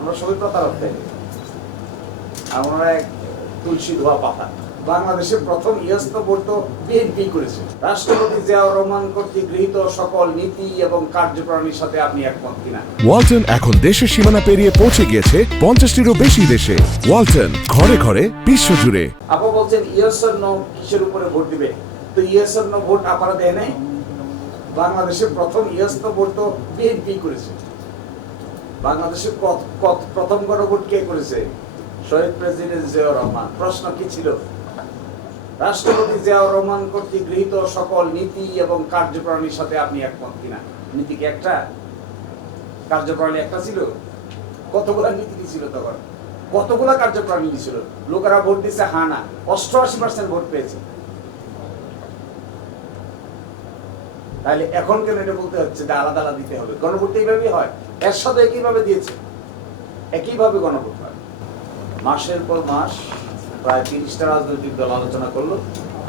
আমরা সবাই প্রতারক তাই আমরা এক তুলসী ধোয়া পাতা। বাংলাদেশের প্রথম ইয়স্ত বোর্ড বিএনপি করেছে। রাষ্ট্রপতি জিয়াউর রহমান কর্তৃক গৃহীত সকল নীতি এবং কার্যপ্রণালীর সাথে আপনি একমত কিনা? ওয়ালটন এখন দেশের সীমানা পেরিয়ে পৌঁছে গিয়েছে পঞ্চাশটিরও বেশি দেশে। ওয়ালটন ঘরে ঘরে বিশ্বজুড়ে আপা বলছেন ইয়েসর নো কিসের উপরে ভোট দিবে? তো ইয়েসর নো ভোট আপনারা দেয় নাই? বাংলাদেশের প্রথম ইয়েস্ত ভোট বিএনপি করেছে। বাংলাদেশের প্র- প্র- প্রথম গণভোট কে করেছে? শহীদ প্রেসিডেন্ট জিয়াউর রহমান। প্রশ্ন কি ছিল? রাষ্ট্রপতি জিয়াউর রহমান কর্তৃক গৃহীত সকল নীতি এবং কার্যপ্রণালীর সাথে আপনি একমত কিনা? নীতি কি একটা? কার্যপ্রণালী একটা ছিল? কতগুলা নীতি ছিল তখন? কতগুলা কার্যপ্রণালী ছিল? লোকেরা ভোট দিচ্ছে হা না। অষ্টআশি পার্সেন্ট ভোট পেয়েছে। তাহলে এখন কেন এটা বলতে হচ্ছে? যে আলাদা আলাদা দিতে হবে। গণভোট এইভাবেই হয়। এর সাথে একইভাবে দিয়েছে। একইভাবে গণভোট হয়। মাসের পর মাস প্রায় তিরিশটা রাজনৈতিক দল আলোচনা করল।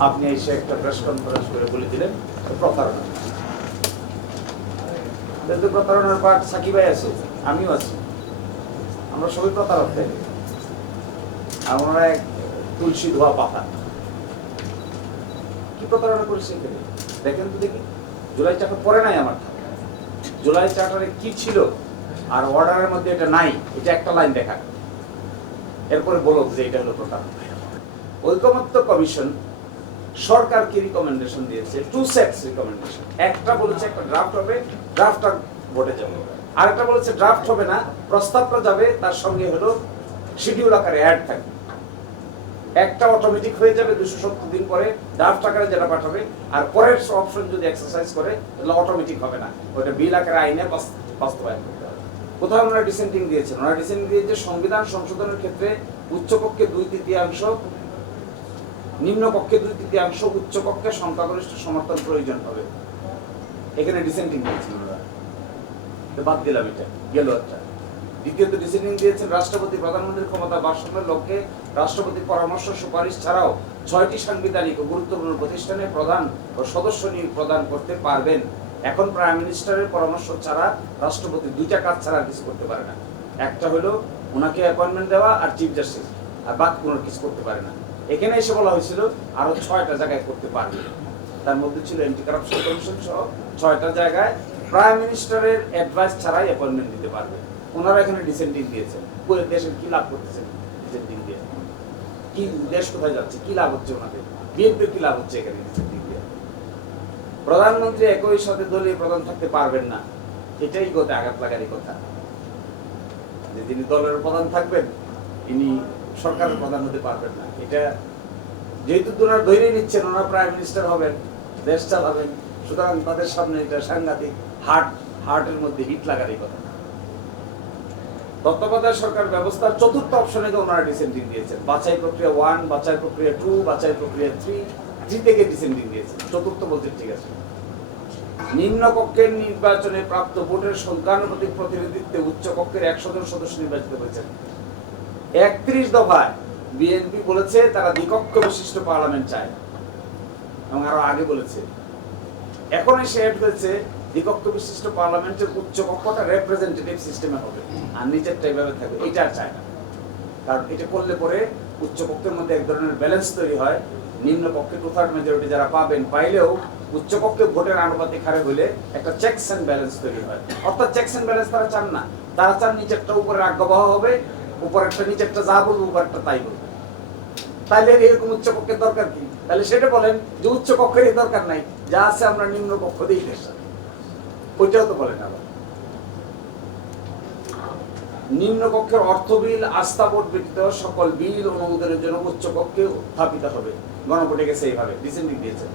আপনি এসে একটা প্রেস কনফারেন্স করে বলে দিলেন প্রতারণা। কিন্তু প্রতারণার পাঠ সাকিব ভাই আছে, আমিও আছি। আমরা সবাই প্রতারক, তাই আমরা এক তুলসী ধোয়া পাতা। কি প্রতারণা করেছে দেখেন তো দেখি। জুলাই চার্টার পরে নাই আমার জুলাই চার্টারে কি ছিল আর অর্ডারের মধ্যে এটা নাই, এটা একটা লাইন দেখা এরপরে বলো যে এটা হলো প্রতারণা ঐকমত্য কমিশন সরকারকে রিকমেন্ডেশন দিয়েছে? টু সেটস রিকমেন্ডেশন একটা বলেছে একটা ড্রাফট হবে ড্রাফটটা ভোটে যাবে। আরেকটা বলেছে ড্রাফট হবে না, প্রস্তাবটা যাবে, তার সঙ্গে হলো শিডিউল আকারে অ্যাড থাকবে। একটা অটোমেটিক হয়ে যাবে দুশো সত্তর দিন পরে ড্রাফট আকারে যেটা পাঠাবে, আর পরের অপশন যদি এক্সারসাইজ করে, তাহলে অটোমেটিক হবে না। ওটা বিল আকারে আইনে বাস্তবায়ন করতে হবে। কোথাও ওনারা ডিসেন্টিং দিয়েছেন। ওনারা ডিসেন্টিং দিয়েছে সংবিধান সংশোধনের ক্ষেত্রে উচ্চকক্ষে দুই তৃতীয়াংশ, নিম্নপক্ষে দুই তৃতীয়াংশ উচ্চ কক্ষে সংখ্যাগরিষ্ঠ সমর্থন প্রয়োজন হবে। এখানে ডিসেন্টিং দিয়েছেন ওনারা। বাদ দিলাম এটা। গেল একটা। দ্বিতীয়ত ডিসেন্টিং দিয়েছেন রাষ্ট্রপতি, প্রধানমন্ত্রীর ক্ষমতা ভারসাম্যের লক্ষ্যে রাষ্ট্রপতির পরামর্শ সুপারিশ ছাড়াও ছয়টি সাংবিধানিক ও গুরুত্বপূর্ণ প্রতিষ্ঠানে প্রধান ও সদস্য নিয়োগ প্রদান করতে পারবেন। এখন প্রাইম মিনিস্টারের পরামর্শ ছাড়া রাষ্ট্রপতি দুইটা কাজ ছাড়া কিছু করতে পারে না। একটা হলো ওনাকে অ্যাপয়েন্টমেন্ট দেওয়া আর চিফ জাস্টিস আর বাদ কোনো কিছু করতে পারে না। এখানে এসে বলা হয়েছিল আরও ছয়টা জায়গায় করতে পারবে। তার মধ্যে ছিল অ্যান্টি কারাপশন কমিশন সহ ছয়টা জায়গায় প্রাইম মিনিস্টারের অ্যাডভাইস ছাড়াই অ্যাপয়েন্টমেন্ট দিতে পারবে। ওনারা এখানে ডিসেন্ডিং দিয়েছেন পুরো দেশের কি লাভ করতেছেন ডিসেন্ডিং দিয়ে? কি দেশ কোথায় যাচ্ছে? কি লাভ হচ্ছে ওনাদের? বিএনপির কি লাভ হচ্ছে এখানে ডিসেন্ডিং দিয়ে? প্রধানমন্ত্রী একই সাথে দলীয় প্রধান থাকতে পারবেন না। এটাই গোতে আঘাত লাগারই কথা। যে তিনি দলের প্রধান থাকবেন তিনি সরকারের প্রধান হতে পারবেন না। এটা যেহেতু ওনারা ধৈর্য নিচ্ছেন, ওনারা প্রাইম মিনিস্টার হবেন, দেশ চালাবেন, সুতরাং তাদের সামনে এটা সাংঘাতিক হার্ট হার্টের মধ্যে হিট লাগারই কথা। তত্ত্বাবধায়ক সরকার ব্যবস্থার চতুর্থ অপশনে ওনারা ডিসেন্ডিং দিয়েছেন। বাছাই প্রক্রিয়া ওয়ান বাছাই প্রক্রিয়া টু বাছাই প্রক্রিয়া থ্রি থ্রি থেকে ডিসেন্ডিং দিয়েছেন। চতুর্থ বলতে ঠিক আছে। নিম্ন কক্ষের নির্বাচনে প্রাপ্ত ভোটের সংখ্যানুপাতিক প্রতিনিধিত্বে উচ্চ কক্ষের একশো জন সদস্য নির্বাচিত হয়েছেন। একত্রিশ দফায় বিএনপি বলেছে তারা দ্বিকক্ষ বিশিষ্ট পার্লামেন্ট চায় এবং আরও আগে বলেছে। এখন এসে হয়েছে দ্বিকক্ষ বিশিষ্ট পার্লামেন্টের উচ্চ কক্ষটা রিপ্রেজেন্টেটিভ সিস্টেমে হবে। আর নিচেরটা এইভাবে থাকবে। এটা আর চায় না। কারণ এটা করলে পরে উচ্চ কক্ষের মধ্যে এক ধরনের ব্যালেন্স তৈরি হয়। নিম্ন কক্ষে টু থার্ড মেজরিটি যারা পাবেন, পাইলেও উচ্চ কক্ষে ভোটের আনুপাতিক হারে হলে একটা চেকস এন্ড ব্যালেন্স তৈরি হয়। অর্থাৎ চেকস অ্যান্ড ব্যালেন্স তারা চান না। তারা চান নিচেরটা উপরে আজ্ঞাবহ হবে উপর উপরেরটা নিচেরটা যা বলবে উপরেরটা তাই বলবে। তাহলে এরকম উচ্চ কক্ষের দরকার কি? তাহলে সেটা বলেন যে উচ্চ কক্ষের এই দরকার নাই। যা আছে আমরা নিম্ন কক্ষ দিই দেশ ওইটাও তো বলেন আবার। নিম্ন কক্ষের অর্থ বিল আস্থা ভোট ব্যতীত সকল বিল অনুমোদনের জন্য উচ্চ কক্ষে উত্থাপিত হবে। গণভোটে গেছে এইভাবে ডিসেন্ডিং দিয়েছে।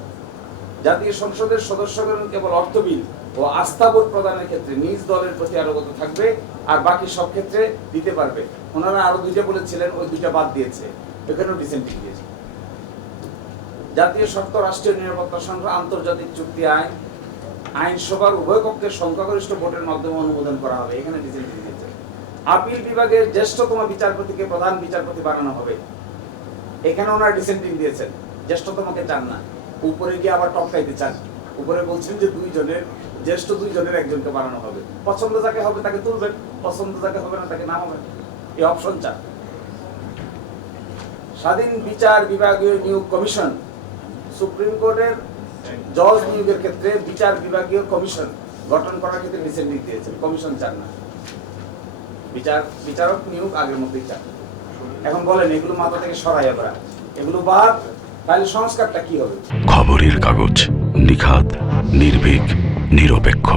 জাতীয় সংসদের সদস্যগণ কেবল অর্থ বিল ও আস্থা ভোট প্রদানের ক্ষেত্রে নিজ দলের প্রতি আনুগত থাকবে আর বাকি সব ক্ষেত্রে দিতে পারবে। ওনারা আরও দুইটা বলেছিলেন, ওই দুইটা বাদ দিয়েছে। এখানেও ডিসেন্ডিং দিয়েছে। জাতীয় শর্ত, রাষ্ট্রীয় নিরাপত্তা সংখ্যা আন্তর্জাতিক চুক্তি আইন আইনসভার উভয় কক্ষের সংখ্যাগরিষ্ঠ ভোটের মাধ্যমে অনুমোদন করা হবে। এখানে আপিল বিভাগের জ্যেষ্ঠতম বিচারপতিকে প্রধান বিচারপতি বানানো হবে। এখানে ওনারা ডিসেন্ডিং দিয়েছেন। জ্যেষ্ঠতমকে চান না। উপরে গিয়ে আবার টপকাইতে চান। উপরে বলছেন যে দুইজনের জ্যেষ্ঠ দুইজনের একজনকে বানানো হবে। পছন্দ যাকে হবে তাকে তুলবেন, পছন্দ যাকে হবে না তাকে না হবে। এই অপশন চান। স্বাধীন বিচার বিভাগীয় নিয়োগ কমিশন সুপ্রিম কোর্টের জজ নিয়োগের ক্ষেত্রে বিচার বিভাগীয় কমিশন গঠন করার ক্ষেত্রে নিচের দিক দিয়েছেন কমিশন চান না। বিচার, বিচারক নিয়োগ আগের মধ্যেই চান। এখন বলেন, এগুলো মাথা থেকে সরাই আমরা এগুলো বাদ, তাহলে সংস্কারটা কি হবে? খবরের কাগজ নিখাত নির্ভীক, নিরপেক্ষ।